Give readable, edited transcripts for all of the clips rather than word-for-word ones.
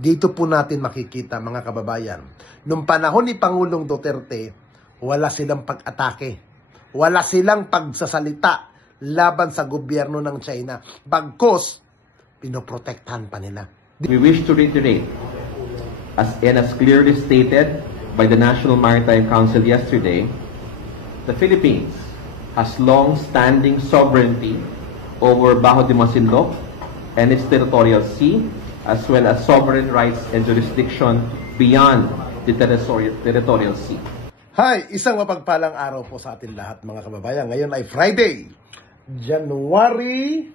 Dito po natin makikita, mga kababayan, nung panahon ni Pangulong Duterte, wala silang pag-atake, wala silang pagsasalita laban sa gobyerno ng China. Bagkus, pinoprotektahan pa nila. We wish to reiterate, as clearly stated by the National Maritime Council yesterday, the Philippines has long-standing sovereignty over Bajo de Masinloc and its territorial sea, as well as sovereign rights and jurisdiction beyond the territorial sea. Hi! Isang mapagpalang araw po sa atin lahat, mga kababayan. Ngayon ay Friday, January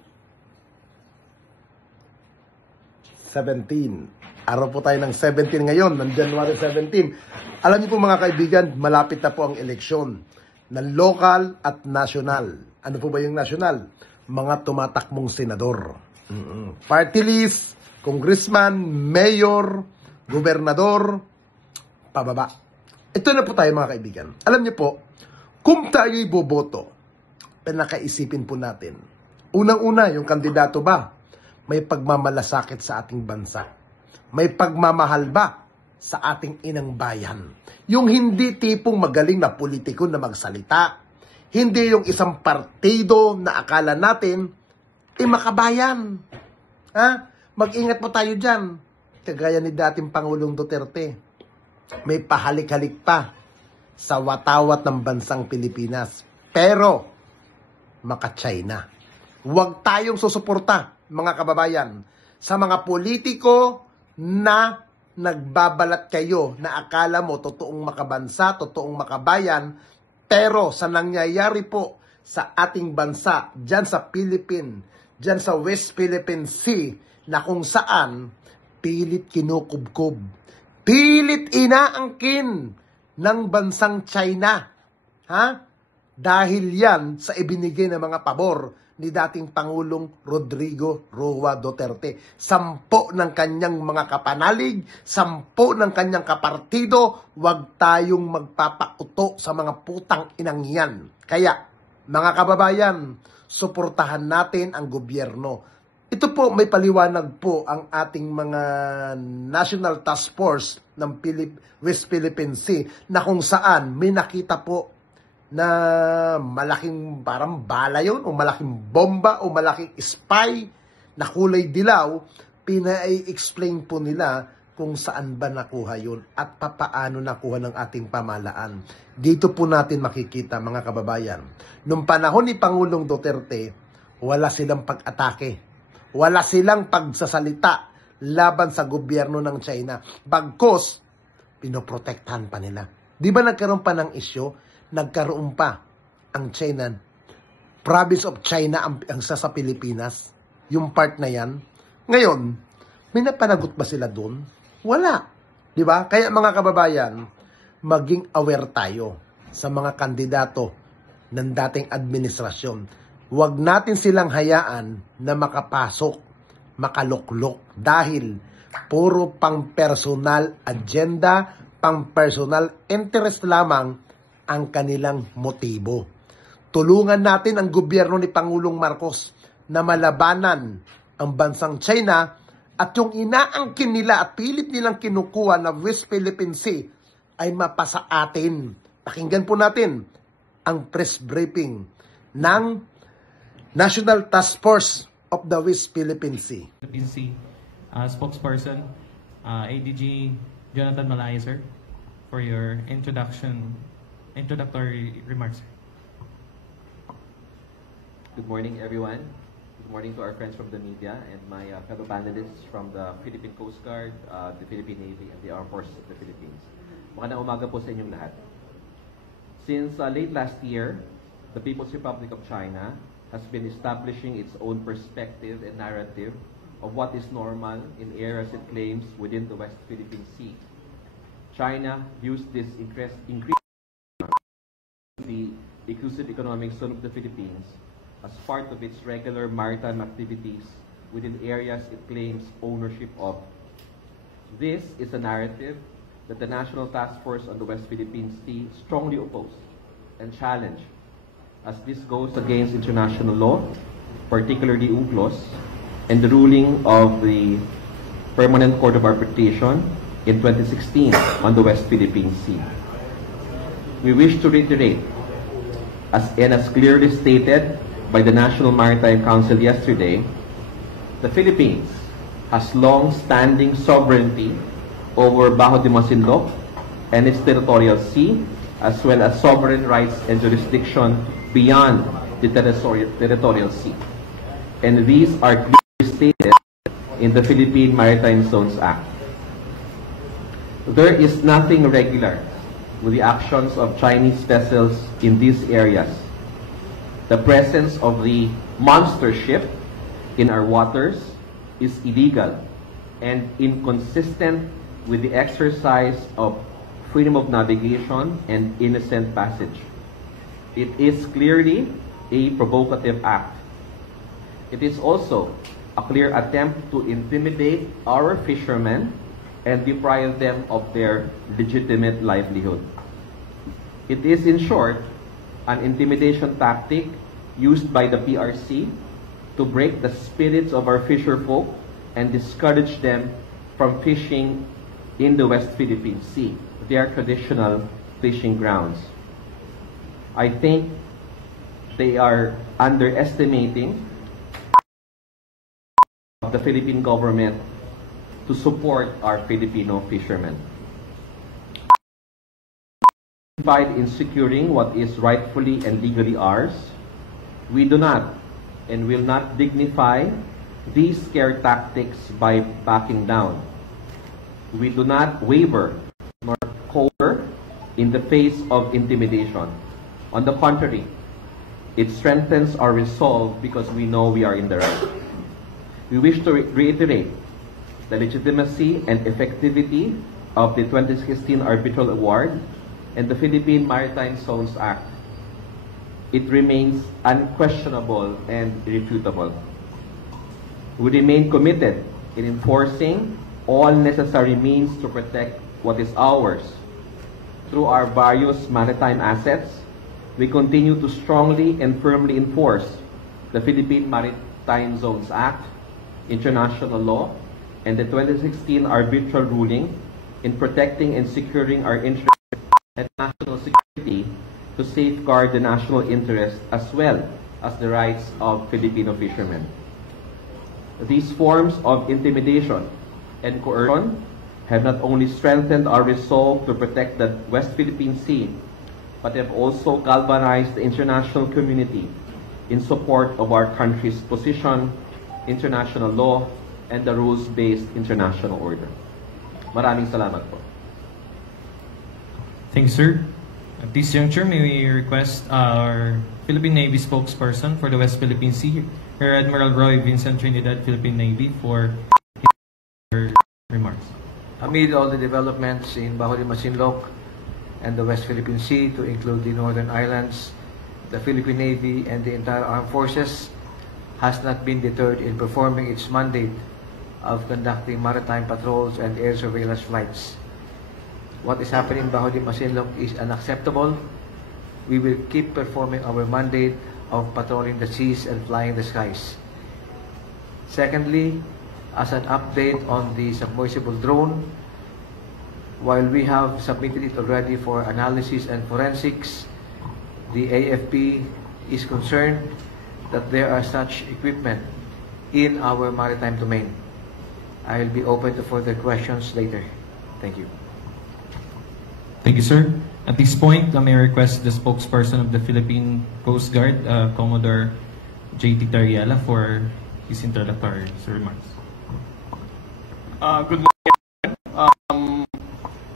17. Araw po tayo ng 17 ngayon, ng January 17. Alam niyo po, mga kaibigan, malapit na po ang eleksyon ng local at national. Ano po ba yung national? Mga tumatakbong senador. Party list, congressman, mayor, gobernador, pababa. Ito na po tayo, mga kaibigan. Alam niyo po, kung tayo'y boboto, pinakaisipin po natin. Unang-una, yung kandidato ba may pagmamalasakit sa ating bansa? May pagmamahal ba sa ating inang bayan? Yung hindi tipong magaling na politiko na magsalita. Hindi yung isang partido na akala natin, makabayan. Ha? Mag-ingat po tayo dyan. Kagaya ni dating Pangulong Duterte. May pahalik-halik pa sa watawat ng bansang Pilipinas. Pero, maka-China. Huwag tayong susuporta, mga kababayan, sa mga politiko na nagbabalat kayo na akala mo totoong makabansa, totoong makabayan, pero sa nangyayari po sa ating bansa, dyan sa Philippines, dyan sa West Philippine Sea, na kung saan pilit kinukubkob, pilit inaangkin ng bansang China. Ha? Dahil yan sa ibinigay ng mga pabor ni dating Pangulong Rodrigo Roa Duterte. 10 ng kanyang mga kapanalig, 10 ng kanyang kapartido, wag tayong magpapauto sa mga putang inang yan. Kaya, mga kababayan, suportahan natin ang gobyerno. Ito po, may paliwanag po ang ating mga National Task Force ng West Philippine Sea na kung saan may nakita po na malaking parang bala yun, o malaking bomba, o malaking spy na kulay dilaw. Pina-explain po nila kung saan ba nakuha yun at papaano nakuha ng ating pamahalaan. Dito po natin makikita, mga kababayan, nung panahon ni Pangulong Duterte, wala silang pag-atake, wala silang pagsasalita laban sa gobyerno ng China. Bagkus, pinoprotektahan pa nila. Di ba nagkaroon pa ng issue? Nagkaroon pa ang China, province of China ang sa Pilipinas, yung part na yan. Ngayon, may napanagot ba sila doon? Wala. Di ba? Kaya, mga kababayan, maging aware tayo sa mga kandidato ng dating administrasyon. Huwag natin silang hayaan na makapasok, makaluklok, dahil puro pang-personal agenda, pang-personal interest lamang ang kanilang motibo. Tulungan natin ang gobyerno ni Pangulong Marcos na malabanan ang bansang China, at yung inaangkin nila at pilit nilang kinukuha na West Philippine Sea ay mapasa atin. Pakinggan po natin ang press briefing ng National Task Force of the West Philippine Sea. The PCC spokesperson, ADG Jonathan Malaya, sir, for your introductory remarks. Good morning, everyone. Good morning to our friends from the media and my fellow panelists from the Philippine Coast Guard, the Philippine Navy, and the Armed Forces of the Philippines. Magandang umaga po sa inyong lahat. Since late last year, the People's Republic of China has been establishing its own perspective and narrative of what is normal in areas it claims within the West Philippine Sea. China views this increase the exclusive economic zone of the Philippines as part of its regular maritime activities within areas it claims ownership of. This is a narrative that the National Task Force on the West Philippine Sea strongly oppose and challenge, as this goes against international law, particularly UNCLOS, and the ruling of the Permanent Court of Arbitration in 2016 on the West Philippine Sea. We wish to reiterate, as clearly stated by the National Maritime Council yesterday, the Philippines has long-standing sovereignty over Bajo de Masinloc and its territorial sea, as well as sovereign rights and jurisdiction beyond the territorial sea. And these are clearly stated in the Philippine Maritime Zones Act. There is nothing irregular with the actions of Chinese vessels in these areas. The presence of the monster ship in our waters is illegal and inconsistent with the exercise of freedom of navigation and innocent passage. It is clearly a provocative act. It is also a clear attempt to intimidate our fishermen and deprive them of their legitimate livelihood. It is, in short, an intimidation tactic used by the PRC to break the spirits of our fisherfolk and discourage them from fishing in the West Philippine Sea, their traditional fishing grounds. I think they are underestimating the Philippine government to support our Filipino fishermen. In securing what is rightfully and legally ours, we do not and will not dignify these scare tactics by backing down. We do not waver nor cower in the face of intimidation. On the contrary, it strengthens our resolve because we know we are in the right. We wish to reiterate the legitimacy and effectivity of the 2016 Arbitral Award and the Philippine Maritime Zones Act. It remains unquestionable and irrefutable. We remain committed in enforcing all necessary means to protect what is ours. Through our various maritime assets, we continue to strongly and firmly enforce the Philippine Maritime Zones Act, international law, and the 2016 arbitral ruling in protecting and securing our interests and national security to safeguard the national interest as well as the rights of Filipino fishermen. These forms of intimidation and coercion have not only strengthened our resolve to protect the West Philippine Sea, but have also galvanized the international community in support of our country's position, international law, and the rules-based international order. Maraming salamat po. Thank you, sir. At this juncture, may we request our Philippine Navy spokesperson for the West Philippine Sea, Rear Admiral Roy Vincent Trinidad, Philippine Navy, for his remarks. Amid all the developments in Bajo de Masinloc and the West Philippine Sea, to include the Northern Islands, the Philippine Navy and the entire armed forces has not been deterred in performing its mandate of conducting maritime patrols and air surveillance flights. What is happening in Bajo de Masinloc is unacceptable. We will keep performing our mandate of patrolling the seas and flying the skies. Secondly, as an update on the submersible drone, while we have submitted it already for analysis and forensics, the AFP is concerned that there are such equipment in our maritime domain. I will be open to further questions later. Thank you. Thank you, sir. At this point, may I request the spokesperson of the Philippine Coast Guard, Commodore J.T. Tariela, for his introductory remarks. Good morning.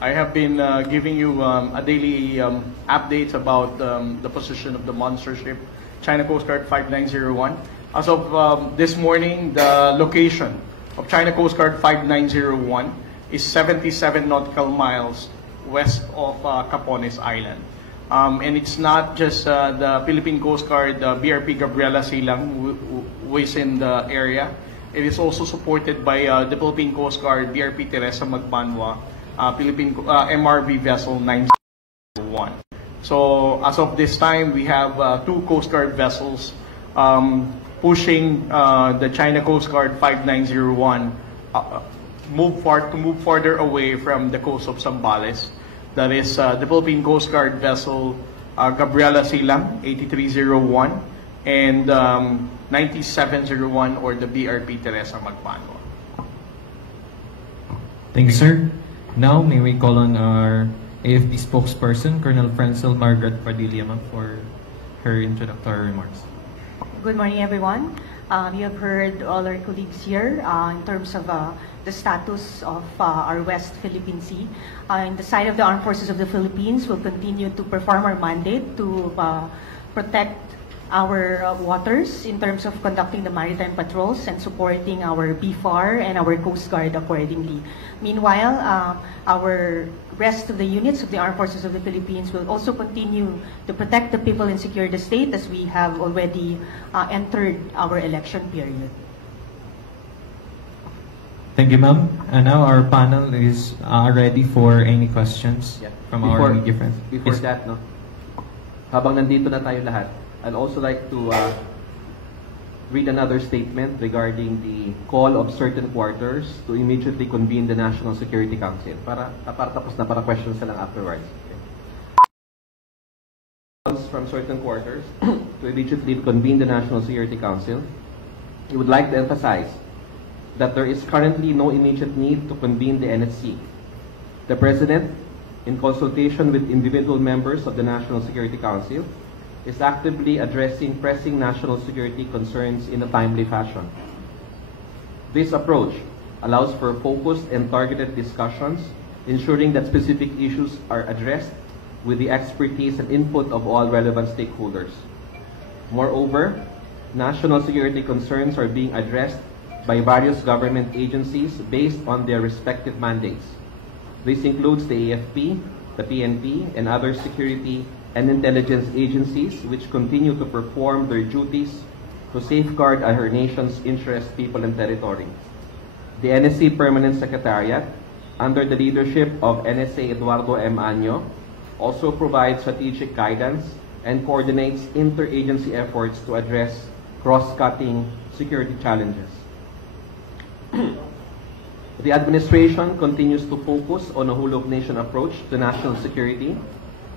I have been giving you a daily updates about the position of the monster ship, China Coast Guard 5901. As of this morning, the location of China Coast Guard 5901 is 77 nautical miles west of Capones Island. And it's not just the Philippine Coast Guard, BRP Gabriela Silang, who is in the area. It is also supported by the Philippine Coast Guard, BRP Teresa Magbanwa, Philippine MRV vessel 901. So as of this time, we have two Coast Guard vessels pushing the China Coast Guard 5901 move further away from the coast of Zambales. That is the Philippine Coast Guard vessel Gabriela Silang 8301 and 9701 or the BRP Teresa Magpano. Thank you, sir. Now, may we call on our AFP spokesperson, Colonel Francel Margaret Padilla, ma'am, for her introductory remarks. Good morning, everyone. You have heard all our colleagues here in terms of the status of our West Philippine Sea. In the side of the Armed Forces of the Philippines, we'll continue to perform our mandate to protect our waters in terms of conducting the maritime patrols and supporting our BFAR and our Coast Guard accordingly. Meanwhile, our rest of the units of the Armed Forces of the Philippines will also continue to protect the people and secure the state as we have already entered our election period. Thank you, ma'am. And now our panel is ready for any questions from our media friends. Before Yes. that, no? Habang nandito na tayo lahat, I'd also like to read another statement regarding the call of certain quarters to immediately convene the National Security Council. Para tapos na, para questions na lang afterwards. Okay. Calls from certain quarters to immediately convene the National Security Council. We would like to emphasize that there is currently no immediate need to convene the NSC. The President, in consultation with individual members of the National Security Council, is actively addressing pressing national security concerns in a timely fashion. This approach allows for focused and targeted discussions, ensuring that specific issues are addressed with the expertise and input of all relevant stakeholders. Moreover, national security concerns are being addressed by various government agencies based on their respective mandates. This includes the AFP, the PNP, and other security and intelligence agencies which continue to perform their duties to safeguard our nation's interests, people, and territory. The NSC Permanent Secretariat, under the leadership of NSA Eduardo M. Año, also provides strategic guidance and coordinates interagency efforts to address cross-cutting security challenges. The administration continues to focus on a whole-of-nation approach to national security,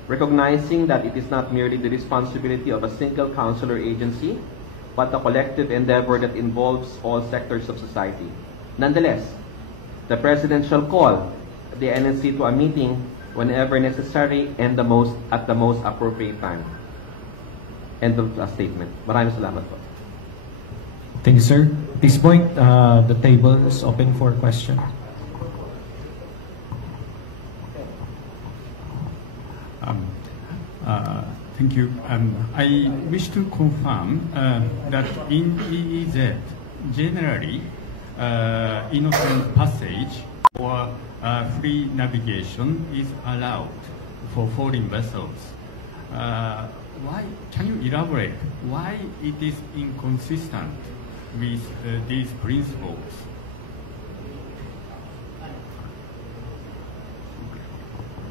recognizing that it is not merely the responsibility of a single council or agency, but a collective endeavor that involves all sectors of society. Nonetheless, the President shall call the NSC to a meeting whenever necessary and at the most appropriate time. End of statement. Maraming salamat po. Thank you, sir. At this point, the table is open for questions. Thank you. I wish to confirm that in EEZ, generally, innocent passage or free navigation is allowed for foreign vessels. Why? Can you elaborate why it is inconsistent with these principles?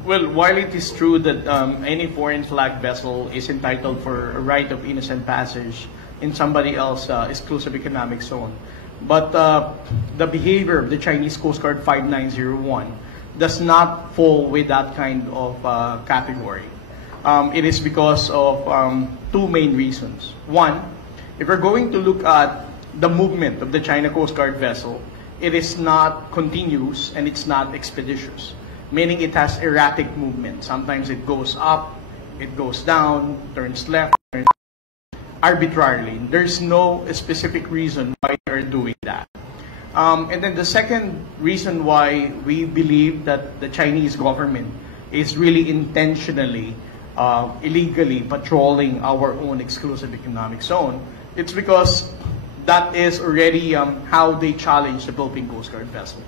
Well, while it is true that any foreign flag vessel is entitled for a right of innocent passage in somebody else's exclusive economic zone, but the behavior of the Chinese Coast Guard 5901 does not fall with that kind of category. It is because of two main reasons. One, if we're going to look at the movement of the China Coast Guard vessel, it is not continuous and it's not expeditious, meaning it has erratic movement. Sometimes it goes up, it goes down, turns left, turns arbitrarily. There's no specific reason why they're doing that. And then the second reason why we believe that the Chinese government is really intentionally, illegally patrolling our own exclusive economic zone, it's because that is already how they challenge the Philippine Coast Guard vessel.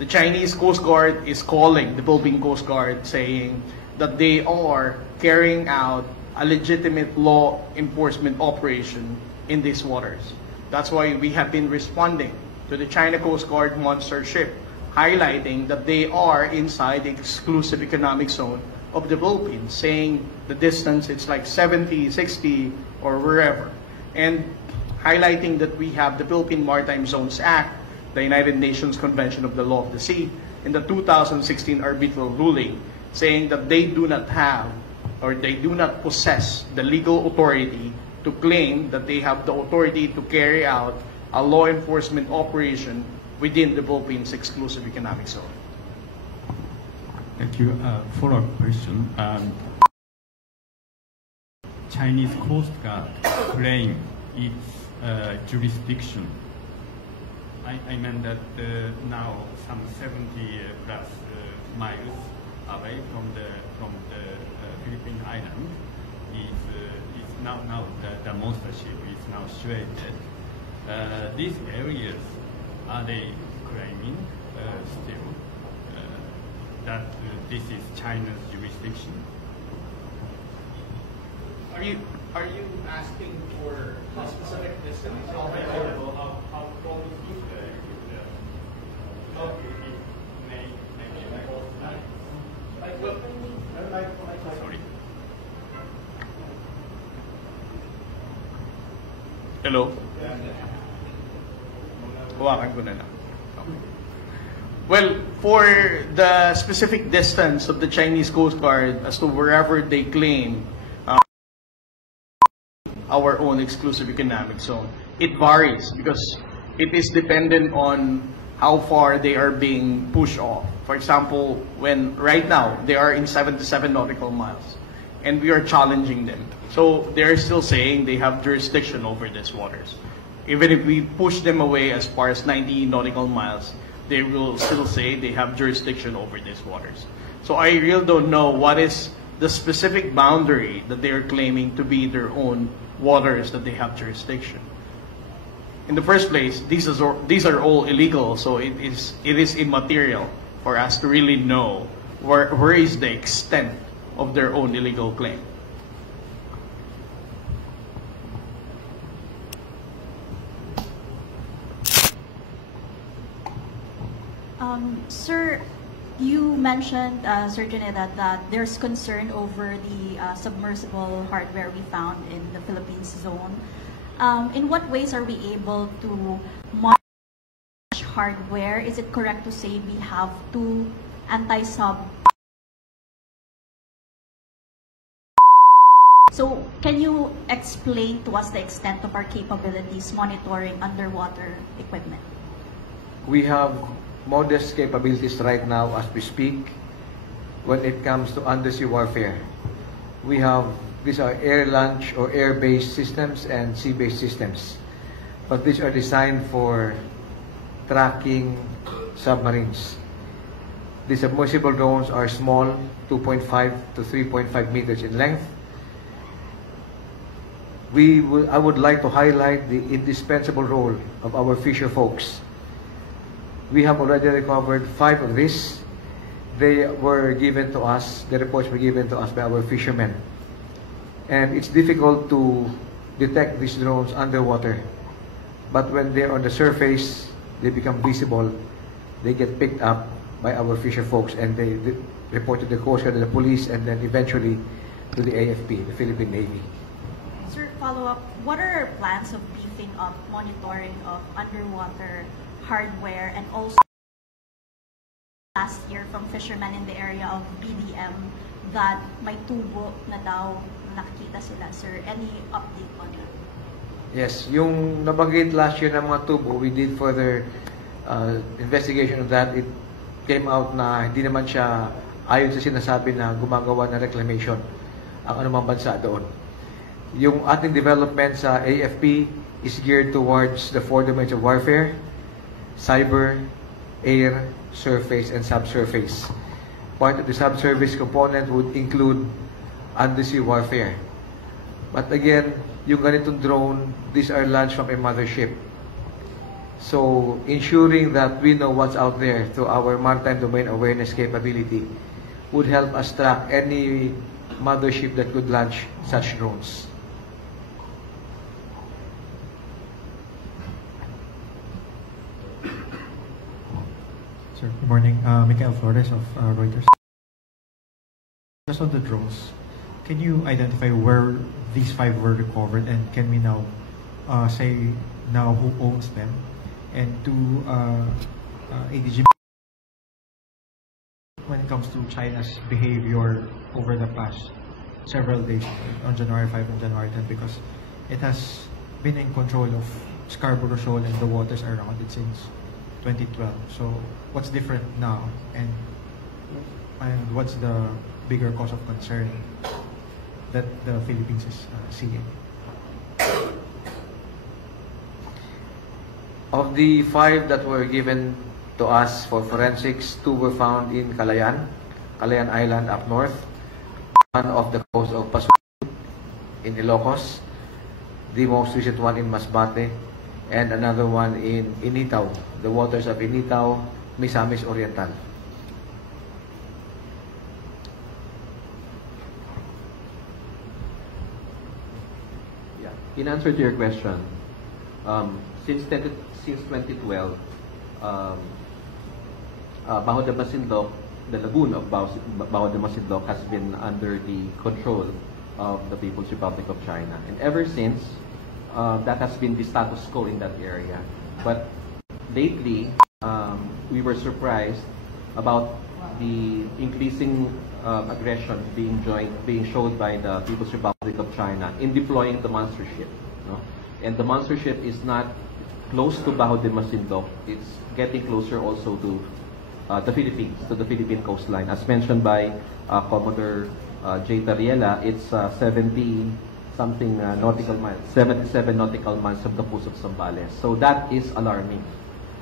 The Chinese Coast Guard is calling the Philippine Coast Guard saying that they are carrying out a legitimate law enforcement operation in these waters. That's why we have been responding to the China Coast Guard monster ship, highlighting that they are inside the exclusive economic zone of the Philippines, saying the distance it's like 70, 60, or wherever. And highlighting that we have the Philippine Maritime Zones Act the United Nations Convention of the Law of the Sea in the 2016 arbitral ruling, saying that they do not have or they do not possess the legal authority to claim that they have the authority to carry out a law enforcement operation within the Philippines exclusive economic zone. Thank you. Follow-up question. Chinese Coast Guard claim its jurisdiction. I meant that now some 70 plus miles away from the Philippine island is now the monster ship is now situated. These areas, are they claiming still that this is China's jurisdiction? Are you asking for a specific distance? How close is Sorry. Hello? Hawakan ko na lang. Well, for the specific distance of the Chinese Coast Guard as to wherever they claim our own exclusive economic zone, it varies because it is dependent on how far they are being pushed off. For example, when right now they are in 77 nautical miles and we are challenging them. So they're still saying they have jurisdiction over these waters. Even if we push them away as far as 90 nautical miles, they will still say they have jurisdiction over these waters. So I really don't know what is the specific boundary that they are claiming to be their own waters that they have jurisdiction. In the first place, these are all illegal, so it is immaterial for us to really know where is the extent of their own illegal claim. Sir, you mentioned, Sir Juneda, that there's concern over the submersible hardware we found in the Philippines zone. In what ways are we able to monitor hardware? Is it correct to say we have 2 anti-sub? So can you explain to us the extent of our capabilities monitoring underwater equipment? We have modest capabilities right now as we speak when it comes to undersea warfare. These are air-launched or air-based systems and sea-based systems. But these are designed for tracking submarines. The submersible drones are small, 2.5 to 3.5 meters in length. I would like to highlight the indispensable role of our fisher folks. We have already recovered 5 of these. They were given to us, the reports were given to us by our fishermen. And it's difficult to detect these drones underwater. But when they're on the surface, they become visible. They get picked up by our fisher folks and they report to the Coast Guard, the police, and then eventually to the AFP, the Philippine Navy. Sir, follow-up, what are our plans of beefing up monitoring of underwater hardware, and also last year from fishermen in the area of BDM that may tubo na daw nakita sila, sir? Any update on that? Yes, yung nabanggit last year ng mga tubo, we did further investigation of that. It came out na hindi naman siya ayon sa sinasabi na gumagawa ng reclamation ang anumang bansa doon. Yung ating development sa AFP is geared towards the 4 domains of warfare: cyber, air, surface, and subsurface. Part of the subsurface component would include undersea warfare. But again, yung ganitong drone, these are launched from a mothership. So, ensuring that we know what's out there through our maritime domain awareness capability would help us track any mothership that could launch such drones. Sir, good morning. Mikael Flores of Reuters. Just on the drones, can you identify where these 5 were recovered, and can we now say now who owns them? And to ADG, when it comes to China's behavior over the past several days on January 5 and January 10, because it has been in control of Scarborough Shoal and the waters around it since 2012. So what's different now, and what's the bigger cause of concern that the Philippines is seeing? Of the 5 that were given to us for forensics, 2 were found in Calayan Island up north, one off the coast of Pasuan in Ilocos, the most recent one in Masbate, and another one in Initaw, the waters of Initaw, Misamis Oriental. Yeah. In answer to your question, since 2012, Baho de Masinloc, the lagoon of Baho de Masinloc has been under the control of the People's Republic of China. And ever since, that has been the status quo in that area. But lately, we were surprised about the increasing aggression being showed by the People's Republic of China in deploying the monster ship. No? And the monster ship is not close to Baho de Masinloc. It's getting closer also to the Philippines, to the Philippine coastline. As mentioned by Commodore J. Tariela, it's 70-something nautical miles, 77 nautical miles from the coast of Zambales. So that is alarming.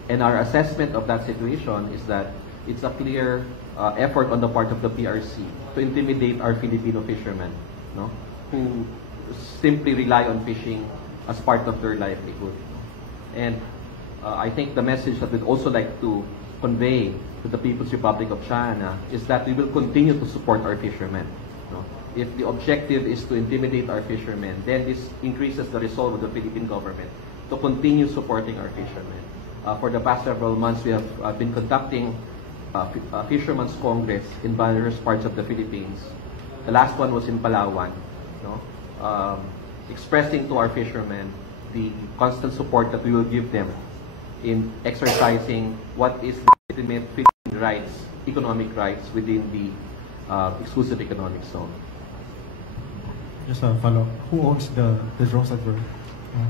And our assessment of that situation is that it's a clear effort on the part of the PRC to intimidate our Filipino fishermen, no, who simply rely on fishing as part of their livelihood. And I think the message that we'd also like to convey to the People's Republic of China is that we will continue to support our fishermen. No? If the objective is to intimidate our fishermen, then this increases the resolve of the Philippine government to continue supporting our fishermen. For the past several months, we have been conducting a Fishermen's Congress in various parts of the Philippines. The last one was in Palawan, no? Expressing to our fishermen the constant support that we will give them in exercising what is legitimate fishing rights, economic rights within the exclusive economic zone. Just a follow-up. Who owns the drones that were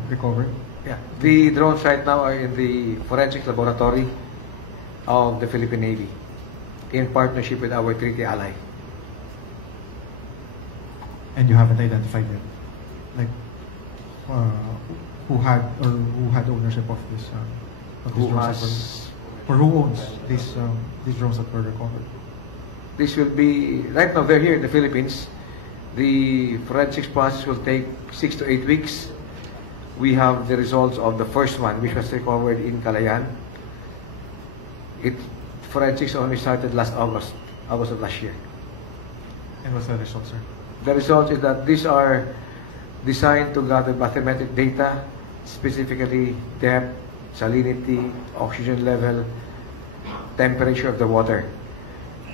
recovered? Yeah, the drones right now are in the forensic laboratory of the Philippine Navy in partnership with our treaty ally. And you haven't identified them, like who had ownership of this? Who drones has? Or who owns these drones that were recovered? This will be, right now they're here in the Philippines. The forensics process will take 6 to 8 weeks. We have the results of the first one, which was recovered in Calayan. Forensics only started last August of last year. And what's the result, sir? The result is that these are designed to gather bathymetric data, specifically depth, salinity, oxygen level, temperature of the water.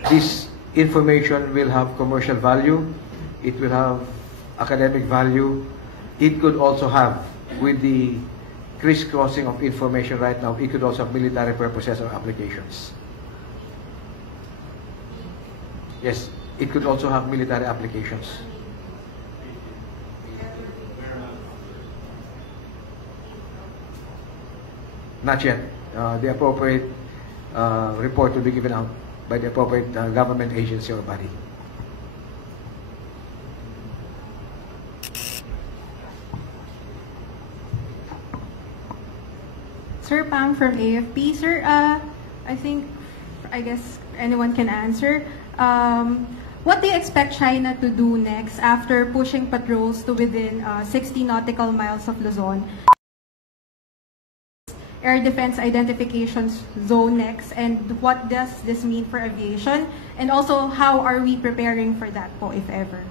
This information will have commercial value, it will have academic value, it could also have, with the crisscrossing of information right now, it could also have military purposes or applications. Yes, it could also have military applications. Not yet. The appropriate report will be given out by the appropriate government agency or body. Sir Pang from AFP. Sir, I guess anyone can answer. What do you expect China to do next after pushing patrols to within 60 nautical miles of Luzon? Air Defense Identification Zone next, and what does this mean for aviation? And also, how are we preparing for that po, if ever?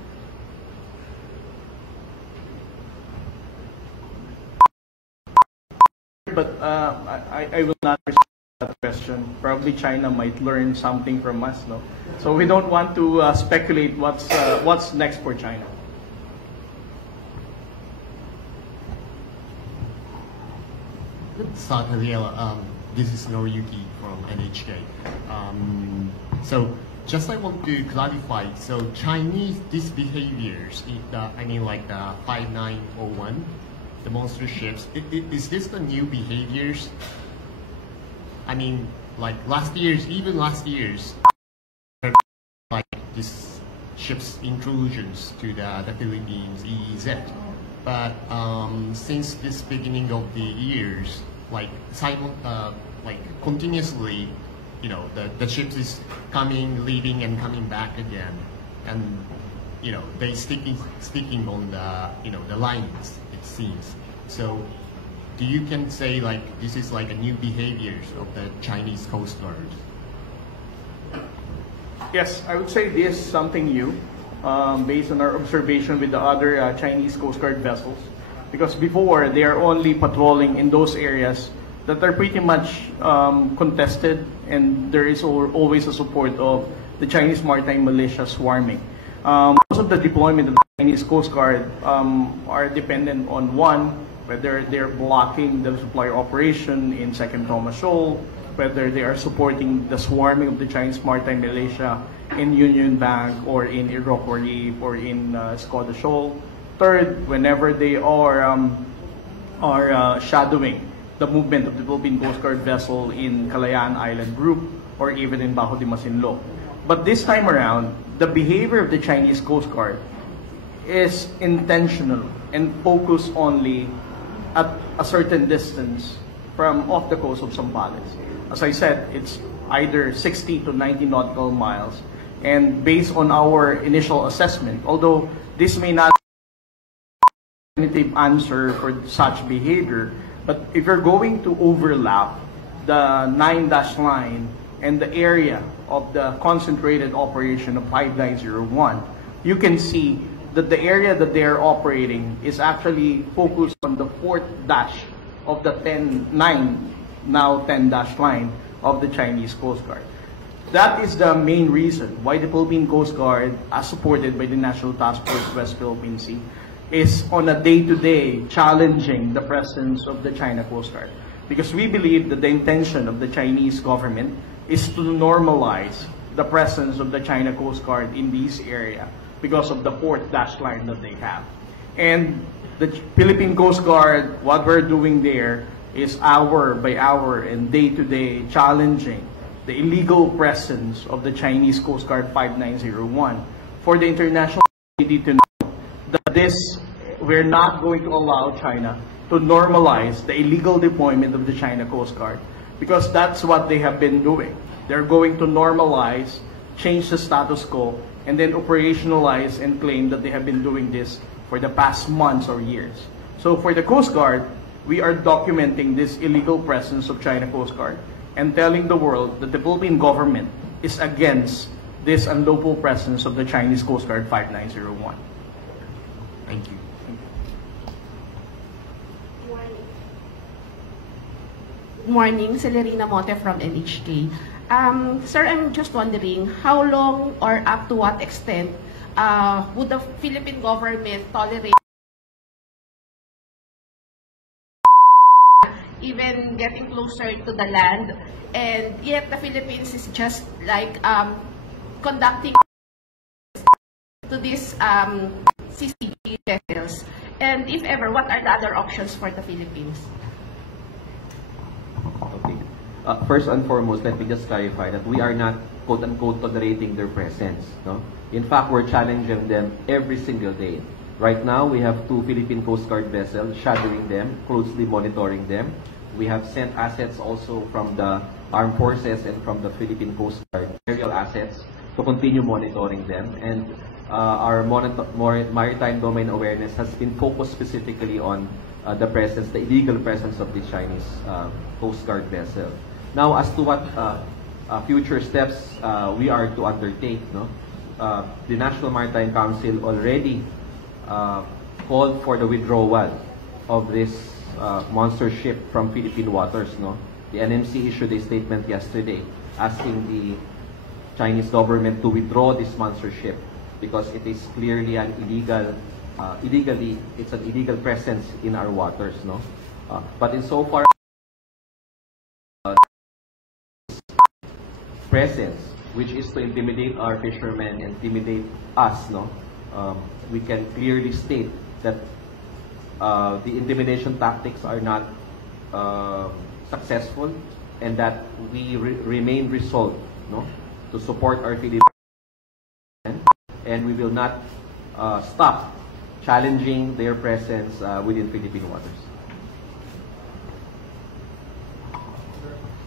But I will not respond to that question. Probably China might learn something from us, no? So we don't want to speculate what's next for China. start earlier. This is Noriyuki from NHK. So just I want to clarify. So Chinese these behaviors, I mean like the 5901, the monster ships. Is this the new behaviors? I mean, like even last year's, like this ships intrusions to the Philippines EEZ. But since this beginning of the years, like continuously, you know, the ships is coming, leaving, and coming back again, and you know they sticking on the the lines, it seems. So, do you can say like this is like a new behaviors of the Chinese Coast Guard? Yes, I would say this is something new, based on our observation with the other Chinese Coast Guard vessels. Because before, they are only patrolling in those areas that are pretty much contested, and there is always a support of the Chinese Maritime Militia swarming. Most of the deployment of the Chinese Coast Guard are dependent on whether they're blocking the supply operation in Second Thomas Shoal, whether they are supporting the swarming of the Chinese Maritime Militia in Union Bank or in Iroquois Reef or in Escoda Shoal. Third, whenever they are shadowing the movement of the Philippine Coast Guard vessel in Kalayaan Island Group or even in Bajo de Masinloc. But this time around, the behavior of the Chinese Coast Guard is intentional and focused only at a certain distance from off the coast of Zambales. As I said, it's either 60 to 90 nautical miles. And based on our initial assessment, although this may not be a definitive answer for such behavior, but if you're going to overlap the 9-dash line and the area of the concentrated operation of 5901, you can see that the area that they are operating is actually focused on the 4th dash of the 10-dash line of the Chinese Coast Guard. That is the main reason why the Philippine Coast Guard, as supported by the National Task Force West Philippine Sea, is on a day-to-day challenging the presence of the China Coast Guard. Because we believe that the intention of the Chinese government is to normalize the presence of the China Coast Guard in this area because of the 4th dash line that they have. And the Philippine Coast Guard, what we're doing there is hour by hour and day-to-day challenging the illegal presence of the Chinese Coast Guard 5901 for the international community to know that we're not going to allow China to normalize the illegal deployment of the China Coast Guard, because that's what they have been doing. They're going to normalize, change the status quo, and then operationalize and claim that they have been doing this for the past months or years. So for the Coast Guard, we are documenting this illegal presence of China Coast Guard and telling the world that the Philippine government is against this unlawful presence of the Chinese Coast Guard 5901. Thank you. Good morning, Celerina Mote from NHK. Sir, I'm just wondering, how long or up to what extent would the Philippine government tolerate even getting closer to the land, and yet the Philippines is just like conducting to these CCG vessels? And if ever, what are the other options for the Philippines? Okay. First and foremost, let me just clarify that we are not quote-unquote tolerating their presence. No? In fact, we're challenging them every single day. Right now, we have 2 Philippine Coast Guard vessels shadowing them, closely monitoring them. We have sent assets also from the Armed Forces and from the Philippine Coast Guard, aerial assets, to continue monitoring them. And our maritime domain awareness has been focused specifically on the illegal presence of the Chinese Coast Guard vessel. Now, as to what future steps we are to undertake, no? The National Maritime Council already called for the withdrawal of this monster ship from Philippine waters. No? The NMC issued a statement yesterday asking the Chinese government to withdraw this monster ship because it is clearly an illegal presence in our waters. No? But insofar presence, which is to intimidate our fishermen, intimidate us, no? We can clearly state that the intimidation tactics are not successful, and that we remain resolved, no, to support our Philippines, and we will not stop challenging their presence within Philippine waters.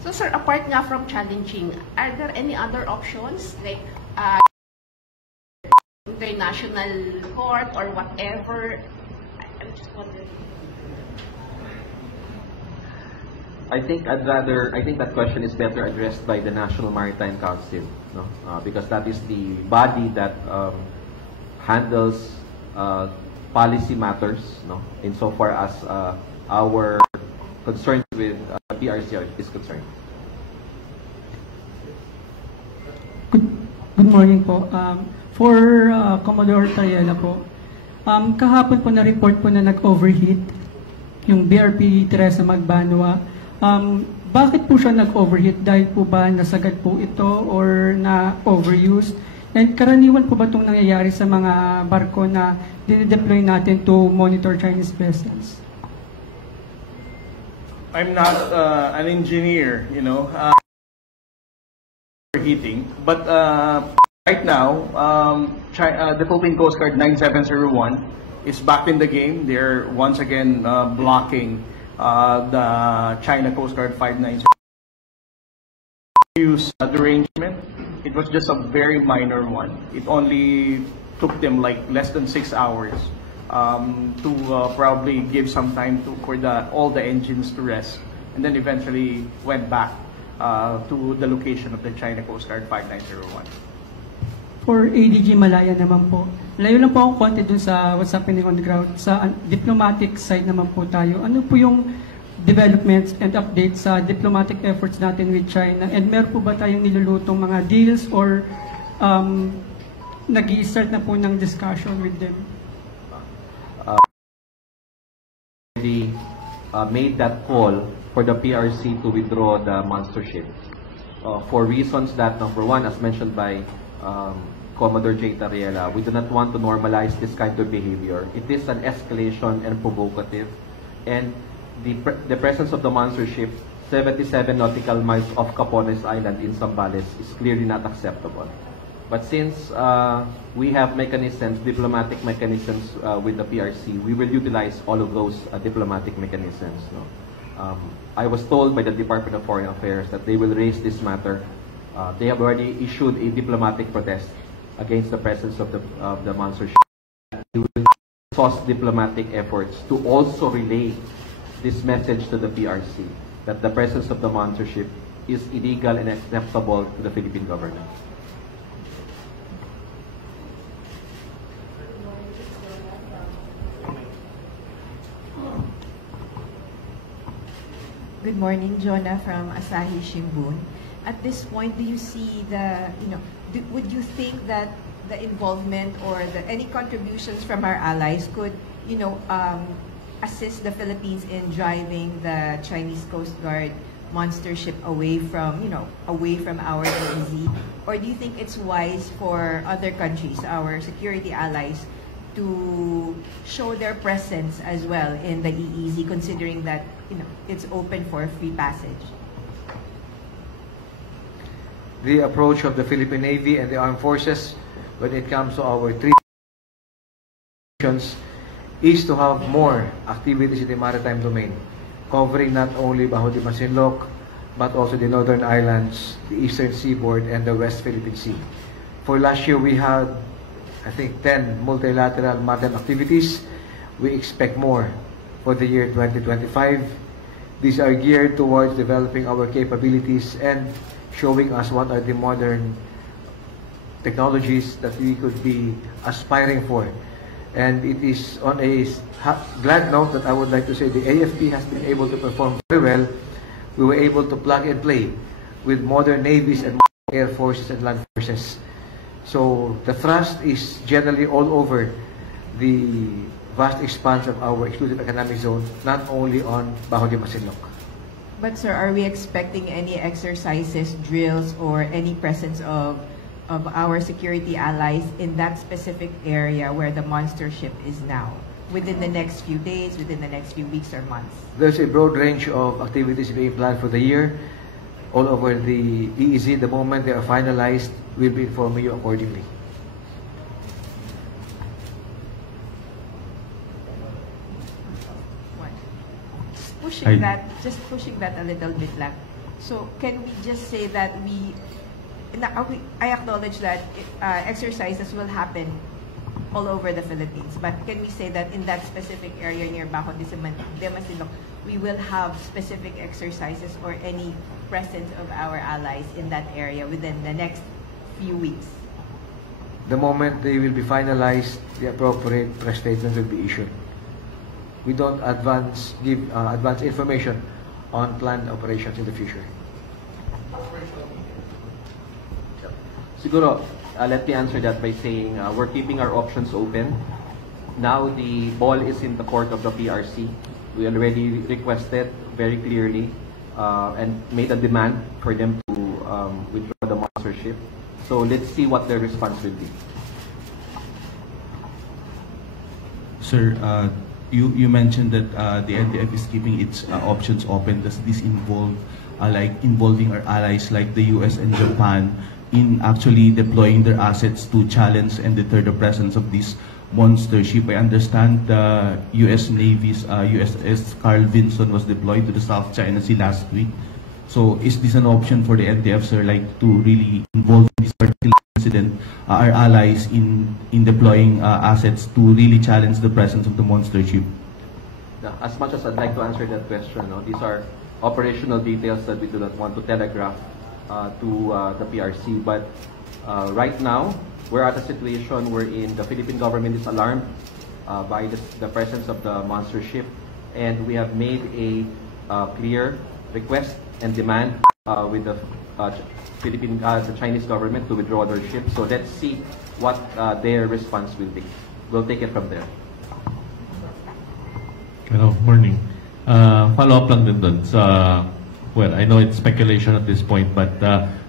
So sir, apart nga from challenging, are there any other options like international court or whatever? I'm just wondering. I think that question is better addressed by the National Maritime Council, no? Because that is the body that handles policy matters, no? Insofar as our concerns with PRC is concerned. Good morning po. For Commodore Tariela po, kahapon po na-report po na nag-overheat yung BRP Teresa Magbanua. Bakit po siya nag-overheat? Dahil po ba nasagad po ito or na-overuse? And karaniwan po ba itong nangyayari sa mga barko na dinideploy natin to monitor Chinese vessels? I'm not an engineer, you know, overheating, but right now, the Philippine Coast Guard 9701 is back in the game. They're once again blocking the China Coast Guard 590. Use the arrangement. It was just a very minor one. It only took them like less than 6 hours to probably give some time for all the engines to rest, and then eventually went back to the location of the China Coast Guard 5901. For ADG Malaya naman po, layo lang po akong konti dun sa what's happening on the ground. Sa diplomatic side naman po tayo. Ano po yung developments and updates sa diplomatic efforts natin with China? And meron po ba tayong nilulutong mga deals or nag-i-start na po ng discussion with them? We made that call for the PRC to withdraw the monster ship for reasons that, number one, as mentioned by Commodore J. Tariela, we do not want to normalize this kind of behavior. It is an escalation and provocative, and the presence of the monster ship 77 nautical miles off Capones Island in Zambales is clearly not acceptable. But since we have mechanisms, diplomatic mechanisms with the PRC, we will utilize all of those diplomatic mechanisms. No? I was told by the Department of Foreign Affairs that they will raise this matter. They have already issued a diplomatic protest against the presence of the monster ship. They will source diplomatic efforts to also relay this message to the PRC that the presence of the monster ship is illegal and acceptable to the Philippine government. Good morning, Jonah from Asahi Shimbun. At this point, do you see would you think that the involvement or any contributions from our allies could, assist the Philippines in driving the Chinese Coast Guard monster ship away from our EEZ? Or do you think it's wise for other countries, our security allies, to show their presence as well in the EEZ, considering that it's open for free passage? The approach of the Philippine Navy and the Armed Forces when it comes to our three missions is to have more activities in the maritime domain, covering not only Bajo de Masinloc, but also the Northern Islands, the Eastern Seaboard, and the West Philippine Sea. For last year, we had, I think, 10 multilateral maritime activities. We expect more for the year 2025. These are geared towards developing our capabilities and showing us what are the modern technologies that we could be aspiring for. And it is on a glad note that I would like to say the AFP has been able to perform very well. We were able to plug and play with modern navies and air forces and land forces. So the thrust is generally all over the vast expanse of our exclusive economic zone, not only on Bajo de Masinloc. But sir, are we expecting any exercises, drills, or any presence of our security allies in that specific area where the monster ship is now, within the next few days, within the next few weeks or months? There's a broad range of activities being planned for the year all over the EEZ. The moment they are finalized, we'll be informing you accordingly. Just pushing that a little bit lang. So can we just say that I acknowledge that exercises will happen all over the Philippines, but can we say that in that specific area near Bajo de Masinloc, we will have specific exercises or any presence of our allies in that area within the next few weeks? The moment they will be finalized, the appropriate press statement will be issued. We don't give advance information on planned operations in the future. Siguro, let me answer that by saying we're keeping our options open. Now the ball is in the court of the PRC. We already requested very clearly and made a demand for them to withdraw the monster ship. So let's see what their response will be. Sir, you mentioned that the NDF is keeping its options open. Does this involve involving our allies like the US and Japan in actually deploying their assets to challenge and deter the presence of this monster ship? I understand the US Navy's USS Carl Vinson was deployed to the South China Sea last week. So is this an option for the NDF, sir, to really involve in this particular incident our allies in deploying assets to really challenge the presence of the monster ship? As much as I'd like to answer that question, these are operational details that we do not want to telegraph to the PRC. But right now, we're at a situation wherein the Philippine government is alarmed by the presence of the monster ship, and we have made a clear request and demand with the the Chinese government to withdraw their ship. So let's see what their response will be. We'll take it from there. Hello, morning. Follow up lang din dun sa, well, I know it's speculation at this point, but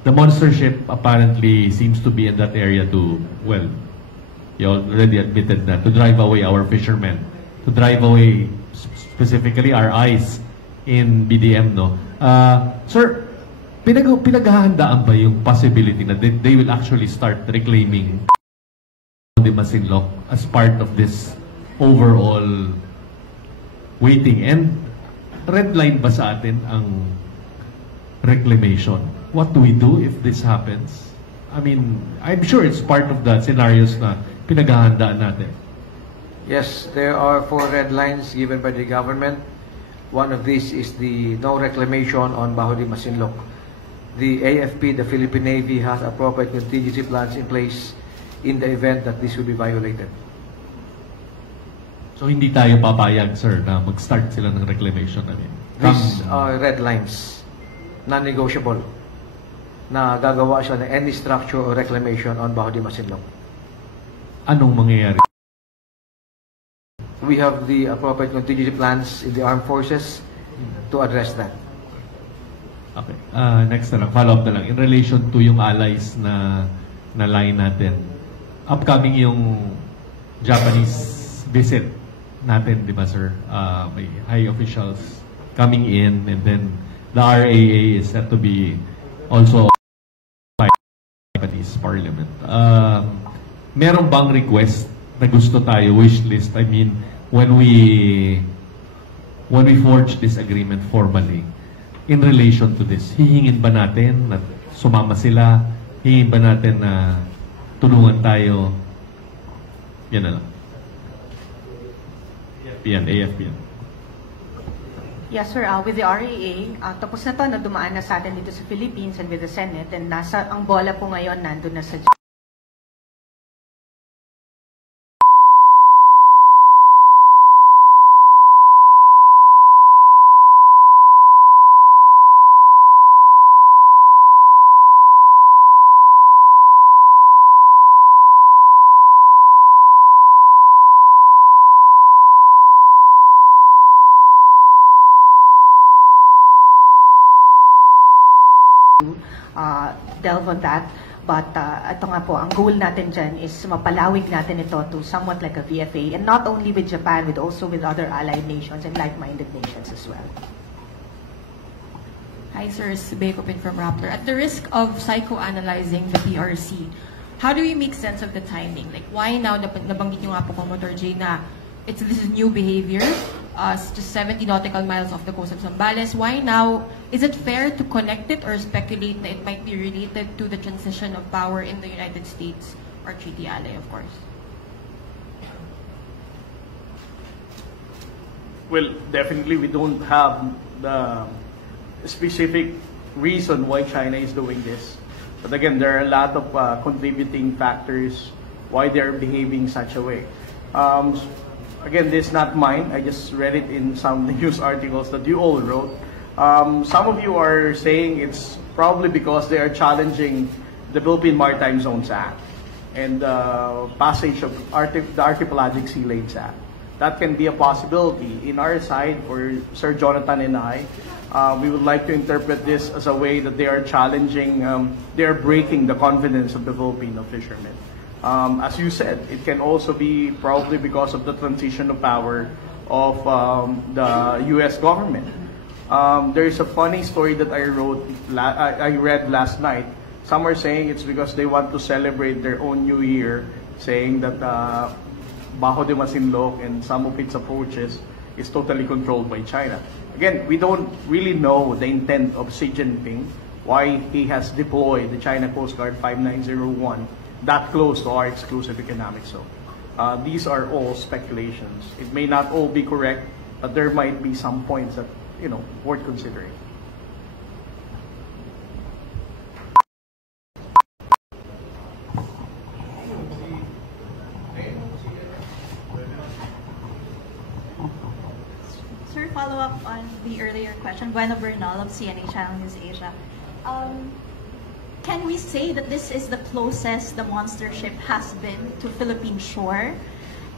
the monster ship apparently seems to be in that area to, well, you already admitted that, to drive away our fishermen, to drive away specifically our eyes in BDM, no? Sir, pinaghahandaan ba yung possibility na they will actually start reclaiming the Masinloc as part of this overall waiting? And red line ba sa atin ang reclamation? What do we do if this happens? I mean, I'm sure it's part of the scenarios na pinaghahandaan natin. Yes, there are 4 red lines given by the government. One of these is the no reclamation on Bajo de Masinloc. The AFP, the Philippine Navy, has appropriate contingency plans in place in the event that this will be violated. So hindi tayo papayag, sir, na mag-start sila ng reclamation. I mean, These are red lines, non-negotiable, na gagawa siya ng any structure or reclamation on Bajo de Masinloc. Anong mangyayari? We have the appropriate contingency plans in the armed forces to address that. Okay. Next na lang, follow-up na lang. In relation to yung allies na line natin, upcoming yung Japanese visit natin, di ba, sir? May high officials coming in, and then the RAA is set to be also by Japanese Parliament. Meron bang request na gusto tayo, wish list? I mean, when we forge this agreement formally, in relation to this, hihingin ba natin na sumama sila? Hihingin ba natin na tulungan tayo? Yan na lang. AFP. Yes, sir. With the RAA, tapos na to, na dumaan na sa atin dito sa Philippines and with the Senate, and ang bola po ngayon nandun na sa delve on that. But ito nga po, ang goal natin dyan is mapalawig natin ito to somewhat like a VFA, and not only with Japan, but also with other allied nations and like-minded nations as well. Hi, sir. It's Bekopin from Raptor. At the risk of psychoanalyzing the PRC, how do we make sense of the timing? Like, why now, nabanggit nyo nga po, Commodore J, na this is new behavior, just 70 nautical miles off the coast of Zambales. Why now? Is it fair to connect it or speculate that it might be related to the transition of power in the United States or treaty ally, of course? Well, definitely we don't have the specific reason why China is doing this. But again, there are a lot of contributing factors why they are behaving such a way. Again, this is not mine. I just read it in some news articles that you all wrote. Some of you are saying it's probably because they are challenging the Philippine Maritime Zones Act and the passage of the Archipelagic Sea Lanes Act. That can be a possibility. In our side, for Sir Jonathan and I, we would like to interpret this as a way that they are challenging, they are breaking the confidence of the Filipino fishermen. As you said, it can also be probably because of the transition of power of the U.S. government. There is a funny story that I read last night. Some are saying it's because they want to celebrate their own New Year, saying that Bajo de Masinloc and some of its approaches is totally controlled by China. Again, we don't really know the intent of Xi Jinping, why he has deployed the China Coast Guard 5901 that close to our exclusive economic zone. These are all speculations. It may not all be correct, but there might be some points that, worth considering. Sir, follow up on the earlier question, Bueno Bernal of CNA Channel News Asia. Can we say that this is the closest the monster ship has been to Philippine shore?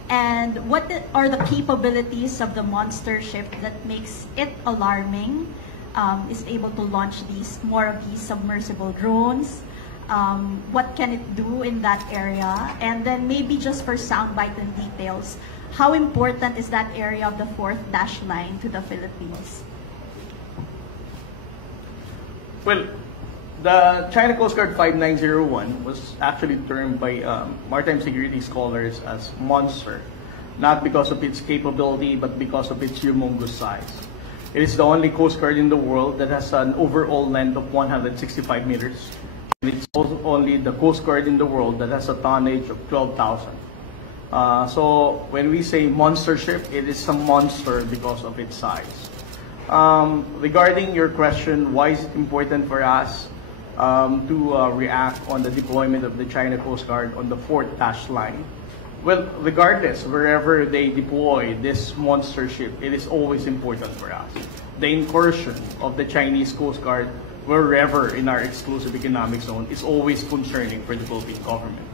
And what are the capabilities of the monster ship that makes it alarming? Is it able to launch more of these submersible drones? What can it do in that area? And then maybe just for soundbite and details, how important is that area of the 4th dash line to the Philippines? Well, the China Coast Guard 5901 was actually termed by maritime security scholars as monster, not because of its capability, but because of its humongous size. It is the only Coast Guard in the world that has an overall length of 165 meters. And it's also only the Coast Guard in the world that has a tonnage of 12,000. So when we say monster ship, it is a monster because of its size. Regarding your question, why is it important for us to react on the deployment of the China Coast Guard on the 4th dash line? Well, regardless, wherever they deploy this monster ship, it is always important for us. The incursion of the Chinese Coast Guard wherever in our exclusive economic zone is always concerning for the Philippine government.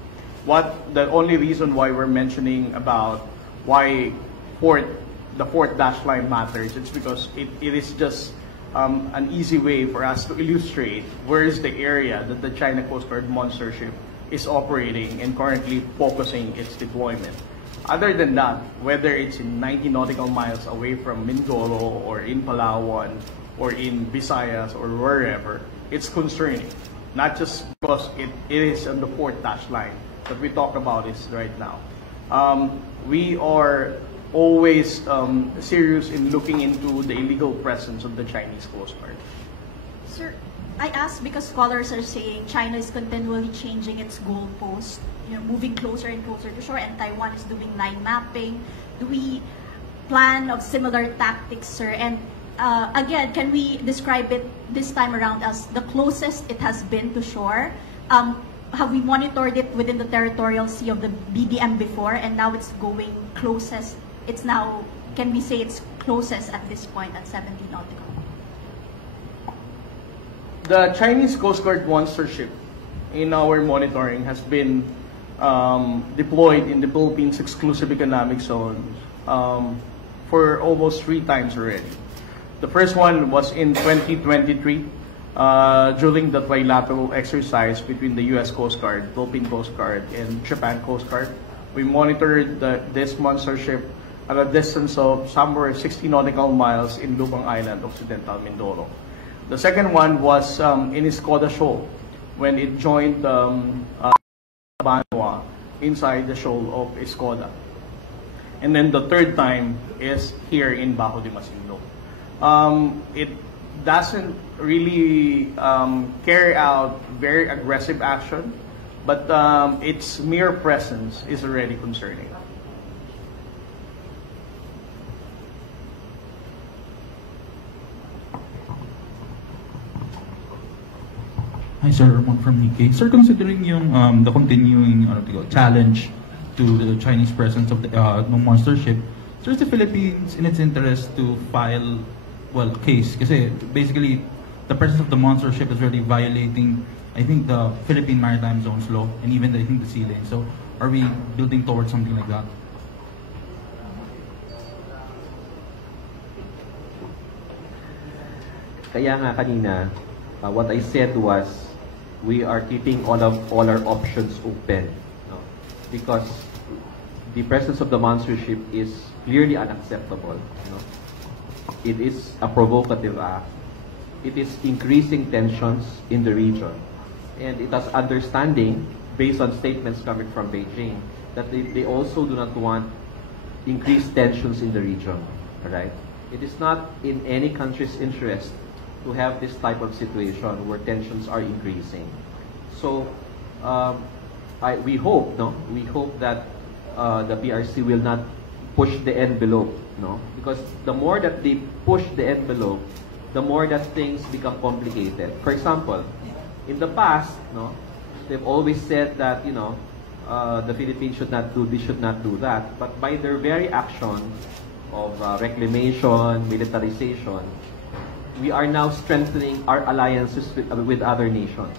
The only reason why we're mentioning about why the 4th dash line matters, it's because it is just an easy way for us to illustrate where is the area that the China Coast Guard monster ship is operating and currently focusing its deployment. Other than that, whether it's in 90 nautical miles away from Mindoro or in Palawan or in Visayas or wherever, it's concerning. Not just because it is on the 4th dash line that we talk about is right now. We are always serious in looking into the illegal presence of the Chinese Coast Guard. Sir, I ask because scholars are saying China is continually changing its goalpost, moving closer and closer to shore, and Taiwan is doing line mapping. Do we plan of similar tactics, sir? And again, can we describe it this time around as the closest it has been to shore? Have we monitored it within the territorial sea of the BDM before, and now it's going closest? It's now, can we say it's closest at this point at 70 nautical? The Chinese Coast Guard monster ship in our monitoring has been deployed in the Philippines exclusive economic zone for almost 3 times already. The first one was in 2023 during the trilateral exercise between the U.S. Coast Guard, Philippine Coast Guard, and Japan Coast Guard. We monitored this monster ship at a distance of somewhere 60 nautical miles in Lubang Island, Occidental Mindoro. The second one was in Escoda Shoal, when it joined Banwa inside the shoal of Escoda. And then the third time is here in Bajo de Masinloc. It doesn't really carry out very aggressive action, but its mere presence is already concerning. Hi, Sir. Ramon from Nikkei. Sir, considering yung the continuing challenge to the Chinese presence of the monster ship, sir, is the Philippines in its interest to file, well, case? Kasi basically, the presence of the monster ship is really violating, I think, the Philippine Maritime Zones law and even, I think, the sea lane. So, are we building towards something like that? Kaya nga kanina, what I said was, we are keeping all our options open, no? Because the presence of the monster ship is clearly unacceptable. No? It is a provocative act. It is increasing tensions in the region, and it has understanding based on statements coming from Beijing that they also do not want increased tensions in the region. Right? It is not in any country's interest to have this type of situation where tensions are increasing. So, we hope, no? We hope that the PRC will not push the envelope, no? Because the more that they push the envelope, the more that things become complicated. For example, in the past, no, they've always said that, you know, the Philippines should not do this, should not do that. But by their very action of reclamation, militarization, we are now strengthening our alliances with other nations.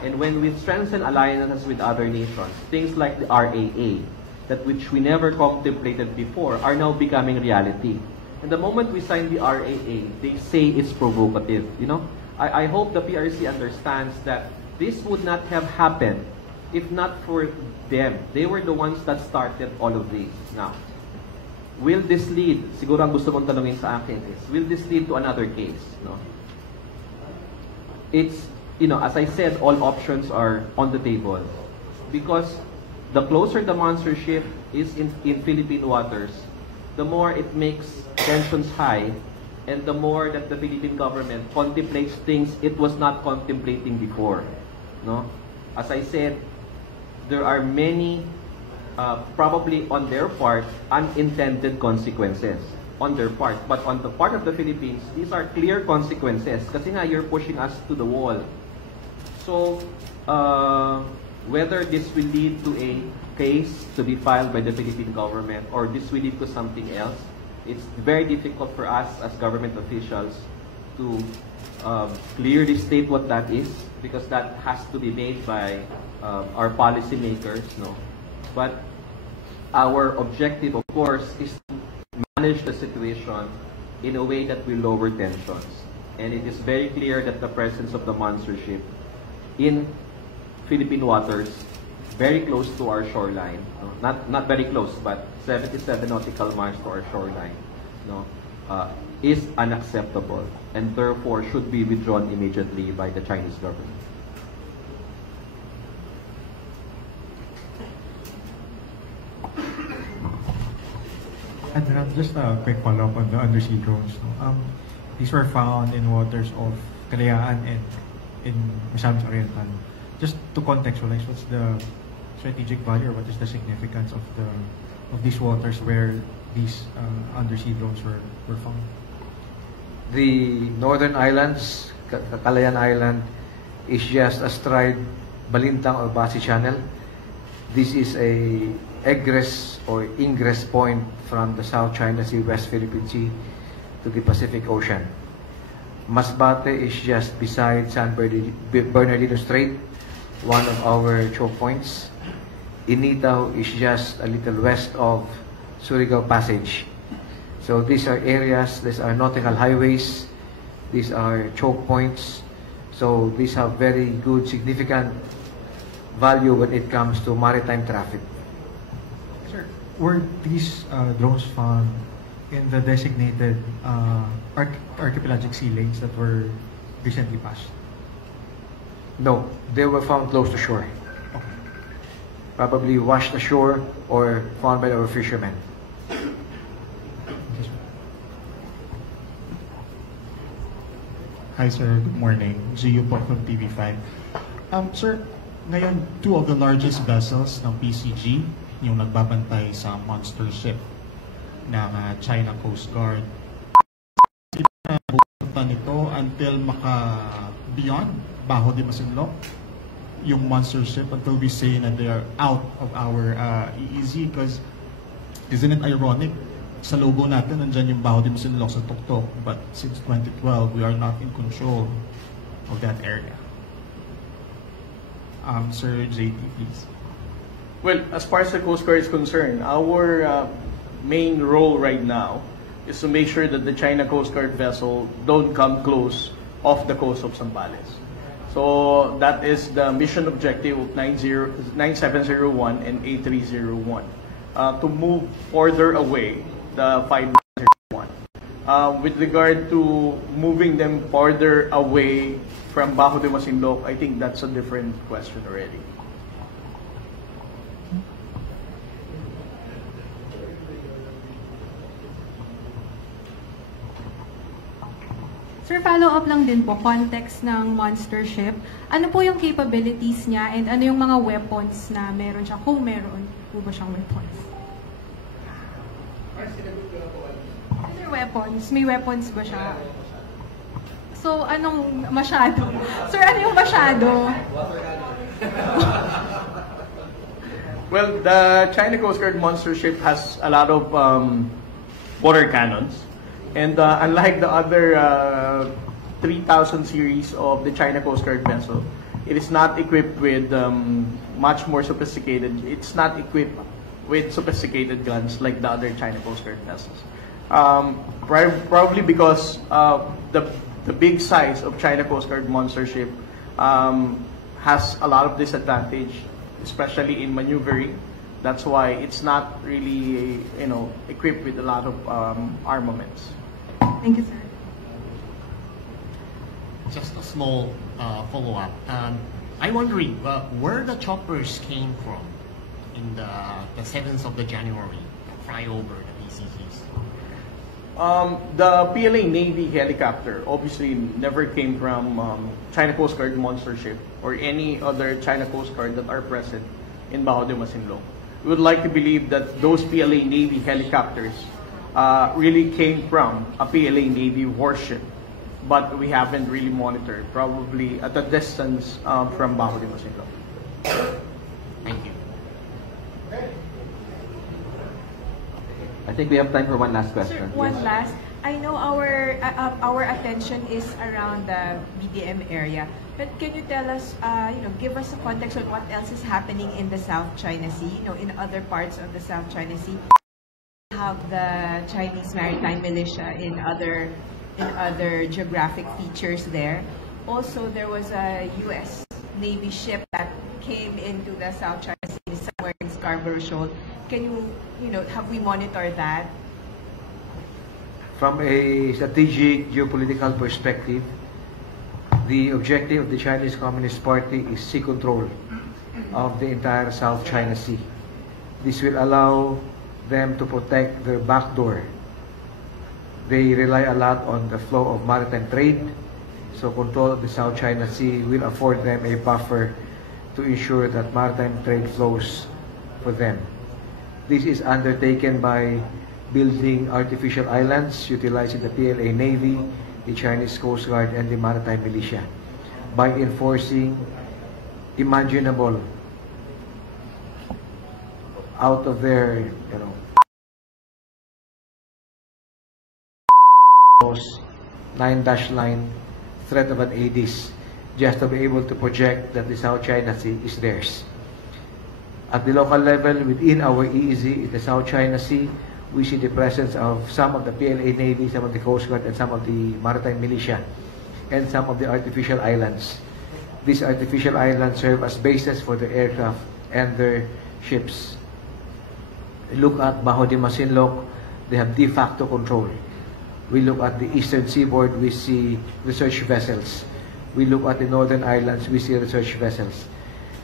And when we strengthen alliances with other nations, things like the RAA, that which we never contemplated before, are now becoming reality. And the moment we sign the RAA, they say it's provocative. You know, I hope the PRC understands that this would not have happened if not for them. They were the ones that started all of this. Now, will this lead, siguro ang gusto mong tanungin sa akin is, will this lead to another case? No? It's, you know, as I said, all options are on the table. Because the closer the monster ship is in Philippine waters, the more it makes tensions high, and the more that the Philippine government contemplates things it was not contemplating before. No? As I said, there are many probably on their part, unintended consequences on their part. But on the part of the Philippines, these are clear consequences. Kasi nga, you're pushing us to the wall. So, whether this will lead to a case to be filed by the Philippine government or this will lead to something else, it's very difficult for us as government officials to clearly state what that is, because that has to be made by our policymakers. No? But our objective, of course, is to manage the situation in a way that will lower tensions. And it is very clear that the presence of the monster ship in Philippine waters, very close to our shoreline, no? Not very close, but 77 nautical miles to our shoreline, no? Is unacceptable and therefore should be withdrawn immediately by the Chinese government. Admiral, just a quick follow-up on the undersea drones. These were found in waters of Kalayaan and in Misamis Oriental. Just to contextualize, what's the strategic value or what is the significance of these waters where these undersea drones were found? The northern islands, Kalayaan Island, is just astride Balintang or Basi Channel. This is a egress or ingress point from the South China Sea, West Philippine Sea to the Pacific Ocean. Masbate is just beside San Bernardino Strait, one of our choke points. Initaw is just a little west of Surigao Passage. So these are areas, these are nautical highways, these are choke points. So these have very good, significant value when it comes to maritime traffic. Sir, were these drones found in the designated archipelagic sea lanes that were recently passed? No, they were found close to shore. Probably washed ashore or found by our fishermen. Hi sir, good morning. Gio po from TV5. Sir, ngayon, two of the largest vessels ng PCG, yung nagbabantay sa monster ship ng China Coast Guard, bupunta nito until beyond Bajo de Masinloc, yung monster ship, until we say na they are out of our EEZ, because isn't it ironic? Sa logo natin, nandyan yung Bajo de Masinloc sa tuktok, but since 2012, we are not in control of that area. Sir JT, please. Well, as far as the Coast Guard is concerned, our main role right now is to make sure that the China Coast Guard vessel don't come close off the coast of Zambales. So that is the mission objective of 9701 and A301, to move further away the 501. With regard to moving them farther away from Bajo de Masinloc, I think that's a different question already. Sir, follow-up lang din po, context ng monster ship. Ano po yung capabilities niya and ano yung mga weapons na meron siya, kung meron po ba siyang weapons? Sir, weapons? May weapons ba siya? So, anong masyado? Sir, ano yung masyado? Well, the China Coast Guard monster ship has a lot of water cannons. And unlike the other 3000 series of the China Coast Guard vessel, it is not equipped with much more sophisticated, it's not equipped with sophisticated guns like the other China Coast Guard vessels. Probably because the big size of China Coast Guard monster ship has a lot of disadvantage, especially in maneuvering. That's why it's not really, equipped with a lot of armaments. Thank you, sir. Just a small follow-up. I'm wondering where the choppers came from in the 7th of the January to fly over the PCGs. The PLA Navy helicopter obviously never came from China Coast Guard monster ship or any other China Coast Guard that are present in Bajo de Masinloc. We would like to believe that those PLA Navy helicopters really came from a PLA Navy warship, but we haven't really monitored, probably at a distance from Bajo de Masinloc. Thank you. I think we have time for one last question. Sir, one last. I know our attention is around the BDM area, but can you tell us, give us a context on what else is happening in the South China Sea, in other parts of the South China Sea? Have the Chinese maritime militia in other geographic features there. Also, there was a U.S. Navy ship that came into the South China Sea somewhere in Scarborough Shoal. Can have we monitored that? From a strategic geopolitical perspective, the objective of the Chinese Communist Party is sea control of the entire South China Sea. This will allow them to protect their backdoor. They rely a lot on the flow of maritime trade, so control of the South China Sea will afford them a buffer to ensure that maritime trade flows for them. This is undertaken by building artificial islands, utilizing the PLA Navy, the Chinese Coast Guard, and the Maritime Militia, by enforcing imaginable out of their, 9-dash line threat of an ADIS, just to be able to project that the South China Sea is theirs. At the local level, within our EEZ in the South China Sea, we see the presence of some of the PLA Navy, some of the Coast Guard, and some of the Maritime Militia and some of the artificial islands. These artificial islands serve as bases for the aircraft and their ships. Look at Bajo de Masinloc, they have de facto control. We look at the eastern seaboard, we see research vessels. We look at the northern islands, we see research vessels.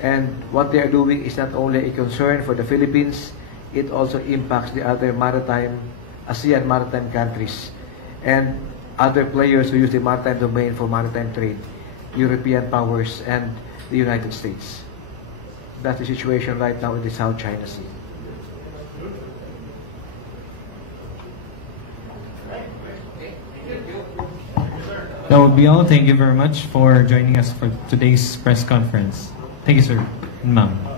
And what they are doing is not only a concern for the Philippines, it also impacts the other maritime, ASEAN maritime countries and other players who use the maritime domain for maritime trade, European powers and the United States. That's the situation right now in the South China Sea. That would be all. Thank you very much for joining us for today's press conference. Thank you, sir and ma'am.